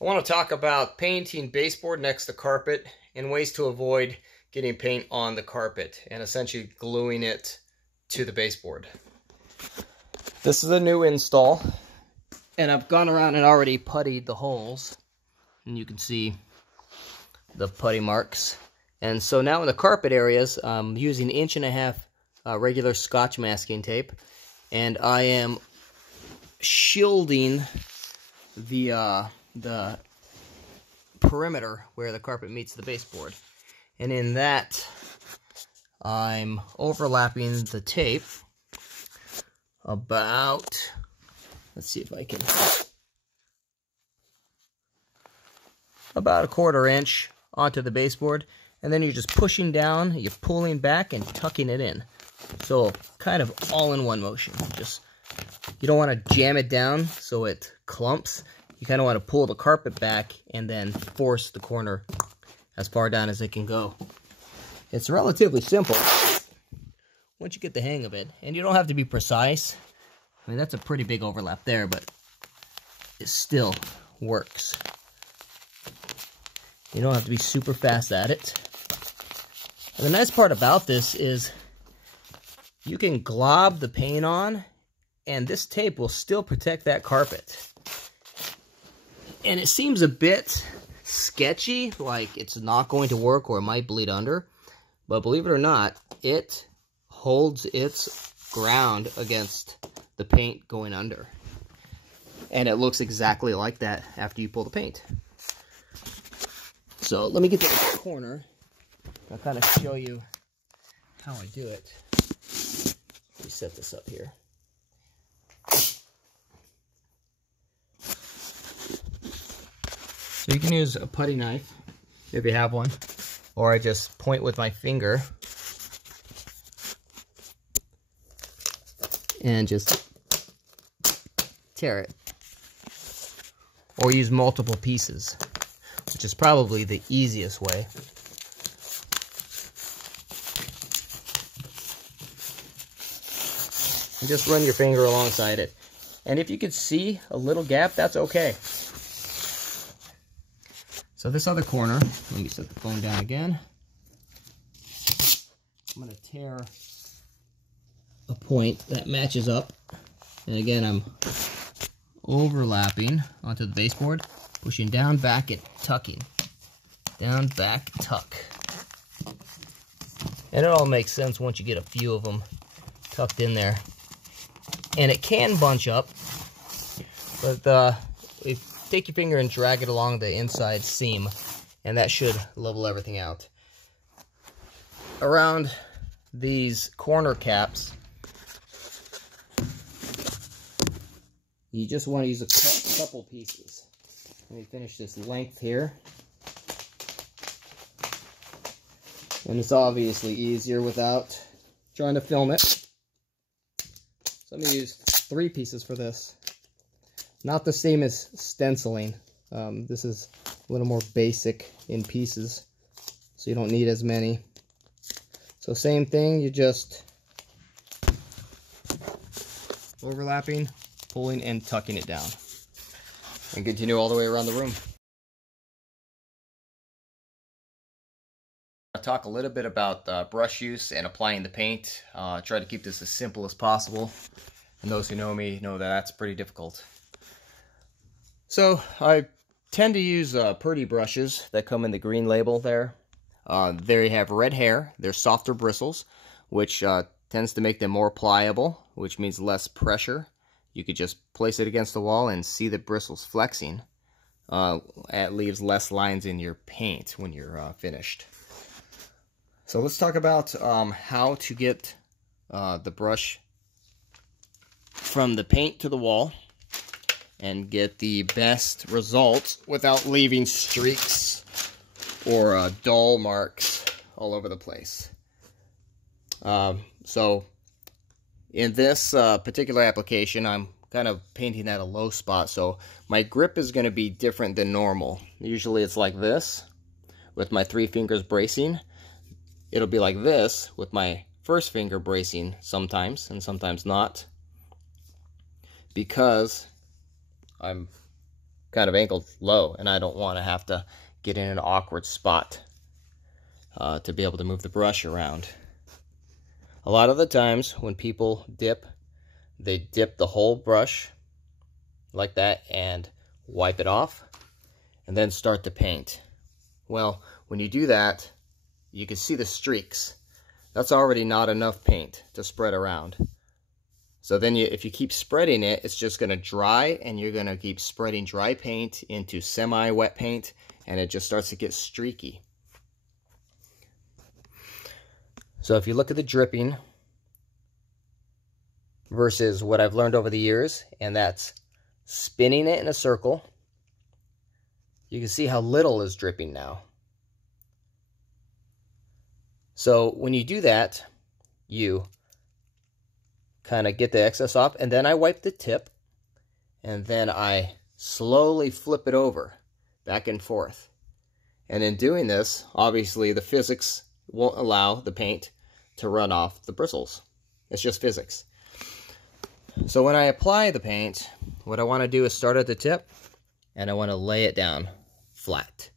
I want to talk about painting baseboard next to carpet and ways to avoid getting paint on the carpet and essentially gluing it to the baseboard. This is a new install, and I've gone around and already puttied the holes, and you can see the putty marks. And so now in the carpet areas, I'm using 1.5 inch regular Scotch masking tape, and I am shielding the perimeter where the carpet meets the baseboard. And in that, I'm overlapping the tape about, let's see if I can, about 1/4 inch onto the baseboard. And then you're just pushing down, you're pulling back and tucking it in. So kind of all in one motion. Just, you don't want to jam it down so it clumps. You kind of want to pull the carpet back and then force the corner as far down as it can go. It's relatively simple once you get the hang of it. And you don't have to be precise. I mean, that's a pretty big overlap there, but it still works. You don't have to be super fast at it. And the nice part about this is you can glob the paint on, and this tape will still protect that carpet. And it seems a bit sketchy, like it's not going to work or it might bleed under. But believe it or not, it holds its ground against the paint going under. And it looks exactly like that after you pull the paint. So let me get to the corner. I'll kind of show you how I do it. Let me set this up here. So you can use a putty knife if you have one, or I just point with my finger and just tear it. Or use multiple pieces, which is probably the easiest way. And just run your finger alongside it. And if you could see a little gap, that's okay. So this other corner, let me set the phone down again. I'm going to tear a point that matches up. And again, I'm overlapping onto the baseboard, pushing down, back, and tucking. Down, back, tuck. And it all makes sense once you get a few of them tucked in there. And it can bunch up, but take your finger and drag it along the inside seam, and that should level everything out. Around these corner caps, you just want to use a couple pieces. Let me finish this length here. And it's obviously easier without trying to film it. So I'm going to use 3 pieces for this. Not the same as stenciling. This is a little more basic in pieces, so you don't need as many. So same thing, you just overlapping, pulling, and tucking it down. And continue all the way around the room. I'll talk a little bit about brush use and applying the paint. Try to keep this as simple as possible. And those who know me know that that's pretty difficult. So I tend to use Purdy brushes that come in the green label there. They have red hair. They're softer bristles, which tends to make them more pliable, which means less pressure. You could just place it against the wall and see the bristles flexing. It leaves less lines in your paint when you're finished. So let's talk about how to get the brush from the paint to the wall and get the best results without leaving streaks or dull marks all over the place. So in this particular application, I'm kind of painting at a low spot, so my grip is going to be different than normal. Usually it's like this with my 3 fingers bracing. It'll be like this with my first finger bracing sometimes, and sometimes not, because I'm kind of angled low, and I don't want to have to get in an awkward spot to be able to move the brush around. A lot of the times when people dip, they dip the whole brush like that and wipe it off and then start to paint. Well, when you do that, you can see the streaks. That's already not enough paint to spread around. So then if you keep spreading it, it's just going to dry, and you're going to keep spreading dry paint into semi-wet paint, and it just starts to get streaky. So if you look at the dripping versus what I've learned over the years, and that's spinning it in a circle, you can see how little is dripping now. So when you do that, you kind of get the excess off, and then I wipe the tip, and then I slowly flip it over back and forth. And in doing this, obviously the physics won't allow the paint to run off the bristles. It's just physics. So when I apply the paint, what I want to do is start at the tip, and I want to lay it down flat.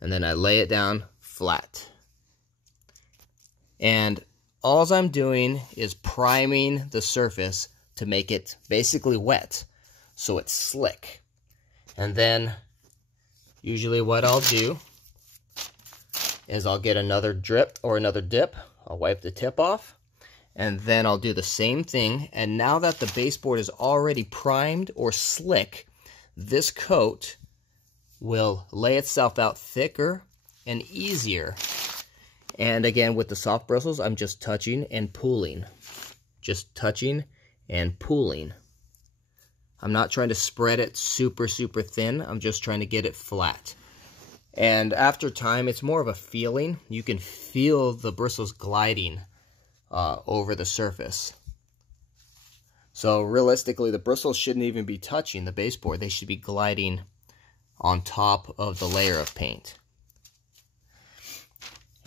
And then I lay it down flat. And all I'm doing is priming the surface to make it basically wet, so it's slick. And then usually what I'll do is I'll get another drip or another dip. I'll wipe the tip off, and then I'll do the same thing. And now that the baseboard is already primed or slick, this coat will lay itself out thicker and easier. And again, with the soft bristles, I'm just touching and pulling. Just touching and pulling. I'm not trying to spread it super, super thin. I'm just trying to get it flat. And after time, it's more of a feeling. You can feel the bristles gliding over the surface. So realistically, the bristles shouldn't even be touching the baseboard. They should be gliding on top of the layer of paint.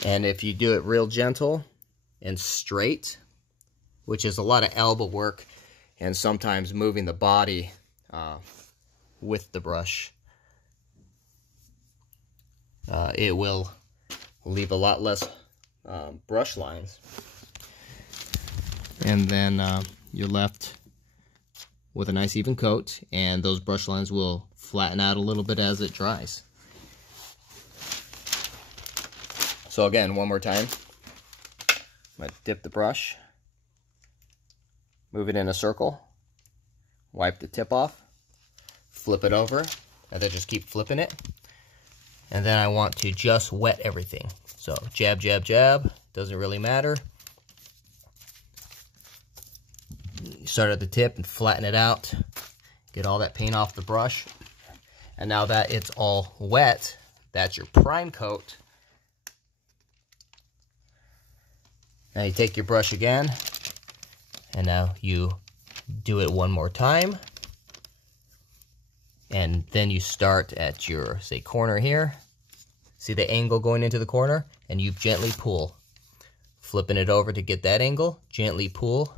And if you do it real gentle and straight, which is a lot of elbow work and sometimes moving the body with the brush, it will leave a lot less brush lines. And then you're left with a nice even coat, and those brush lines will flatten out a little bit as it dries. So again, one more time, I'm going to dip the brush, move it in a circle, wipe the tip off, flip it over, and then just keep flipping it. And then I want to just wet everything. So jab, jab, jab, doesn't really matter. You start at the tip and flatten it out, get all that paint off the brush. And now that it's all wet, that's your prime coat. Now you take your brush again, and now you do it one more time. And then you start at your, say, corner here. See the angle going into the corner? And you gently pull. Flipping it over to get that angle. Gently pull,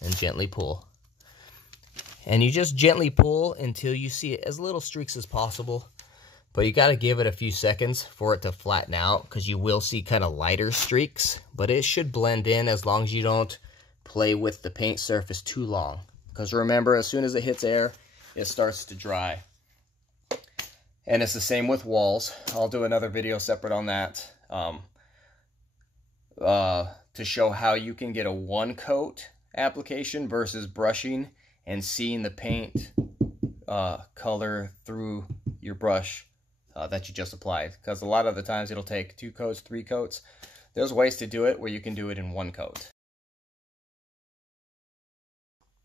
and gently pull. And you just gently pull until you see it as little streaks as possible. But you got to give it a few seconds for it to flatten out, because you will see kind of lighter streaks. But it should blend in as long as you don't play with the paint surface too long. Because remember, as soon as it hits air, it starts to dry. And it's the same with walls. I'll do another video separate on that to show how you can get a one coat application versus brushing and seeing the paint color through your brush that you just applied. Because a lot of the times it'll take 2 coats, 3 coats. There's ways to do it where you can do it in 1 coat.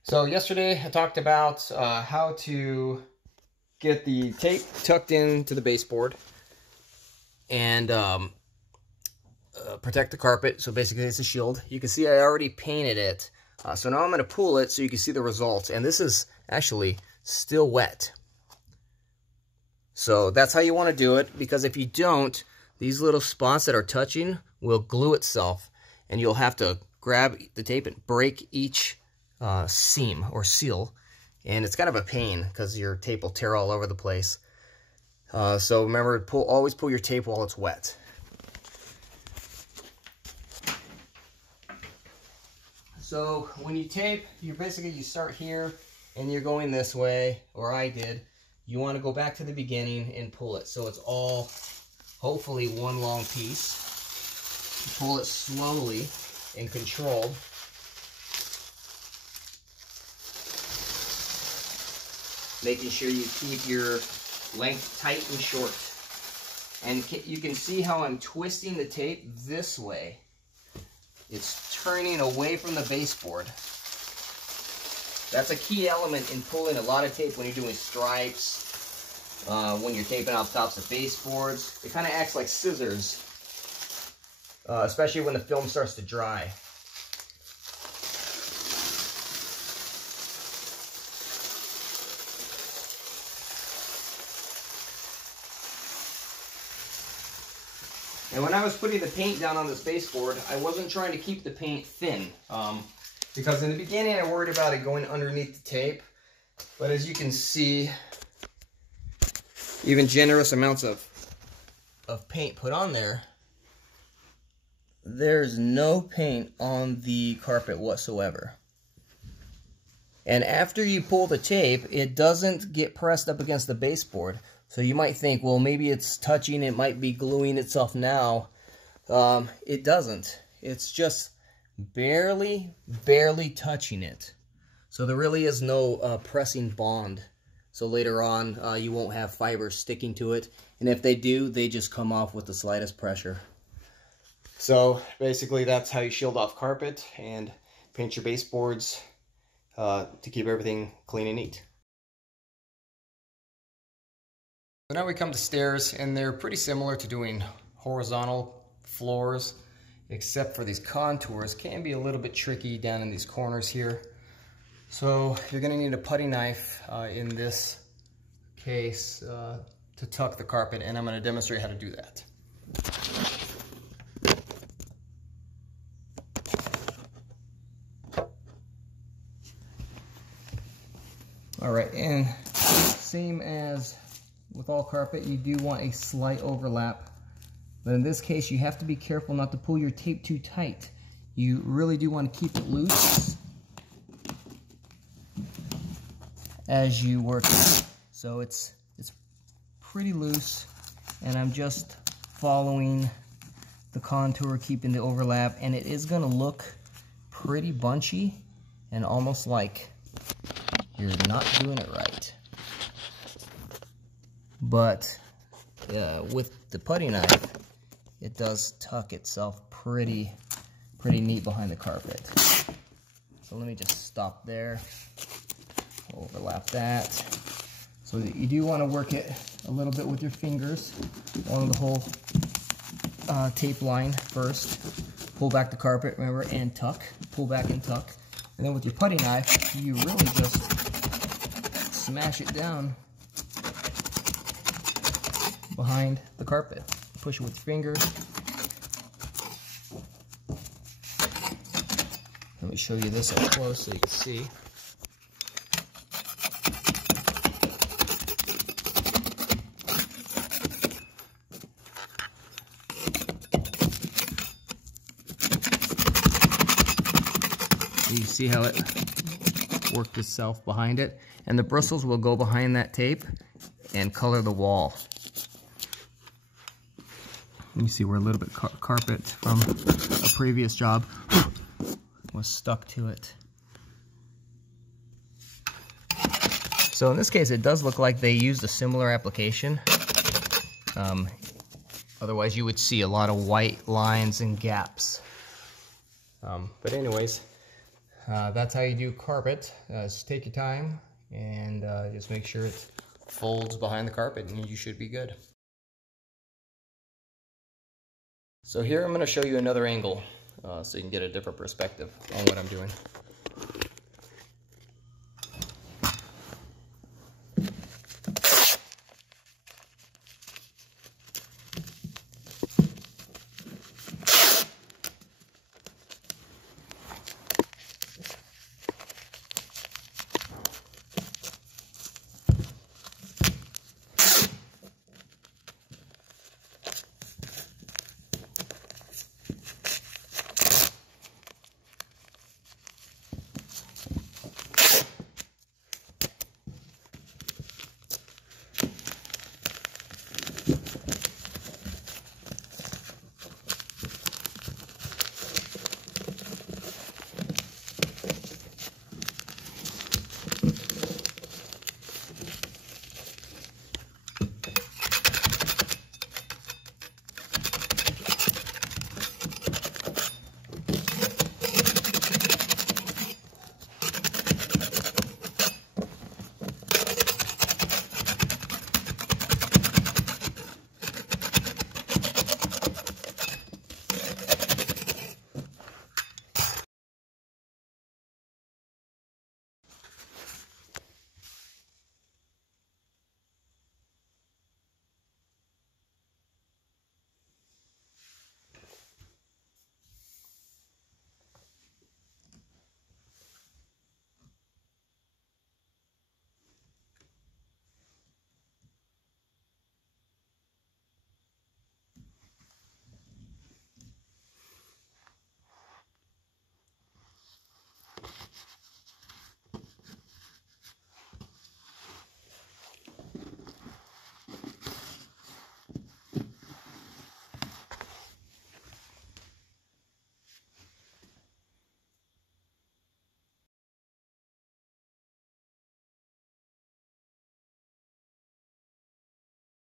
So yesterday I talked about how to get the tape tucked into the baseboard and protect the carpet. So basically it's a shield. You can see I already painted it. So now I'm going to pull it so you can see the results. And this is actually still wet. So that's how you want to do it, because if you don't, these little spots that are touching will glue itself, and you'll have to grab the tape and break each seam or seal and it's kind of a pain because your tape will tear all over the place. So remember, always pull your tape while it's wet. So when you tape, you start here and you're going this way, or I did. You want to go back to the beginning and pull it so it's all hopefully one long piece. Pull it slowly and controlled. Making sure you keep your length tight and short. And you can see how I'm twisting the tape this way. It's turning away from the baseboard. That's a key element in pulling a lot of tape when you're doing stripes, when you're taping off tops of baseboards. It kind of acts like scissors, especially when the film starts to dry. And when I was putting the paint down on this baseboard, I wasn't trying to keep the paint thin. Because in the beginning I worried about it going underneath the tape. But as you can see, even generous amounts of paint put on there, there's no paint on the carpet whatsoever. And after you pull the tape, it doesn't get pressed up against the baseboard. So you might think, well, maybe it's touching, it might be gluing itself now. It doesn't. It's just barely touching it. So there really is no pressing bond. So later on, you won't have fibers sticking to it. And if they do, they just come off with the slightest pressure. So basically, that's how you shield off carpet and paint your baseboards to keep everything clean and neat. So now we come to stairs, and they're pretty similar to doing horizontal floors, except for these contours can be a little bit tricky down in these corners here. So you're going to need a putty knife in this case to tuck the carpet, and I'm going to demonstrate how to do that. Alright, and same as with all carpet, you do want a slight overlap. But in this case, you have to be careful not to pull your tape too tight. You really do want to keep it loose as you work it. So it's pretty loose, and I'm just following the contour, keeping the overlap, and it is going to look pretty bunchy and almost like you're not doing it right. But with the putty knife, it does tuck itself pretty neat behind the carpet. So let me just stop there, overlap that. So you do want to work it a little bit with your fingers along the whole tape line first. Pull back the carpet, remember, and tuck. Pull back and tuck. And then with your putty knife, you really just smash it down behind the carpet. Push it with your fingers. Let me show you this up close so you can see. You see how it worked itself behind it? And the bristles will go behind that tape and color the wall. You see where a little bit carpet from a previous job was stuck to it. So in this case, it does look like they used a similar application. Otherwise, you would see a lot of white lines and gaps. But anyways, that's how you do carpet. Just take your time and just make sure it folds behind the carpet, and you should be good. So here I'm going to show you another angle so you can get a different perspective on what I'm doing.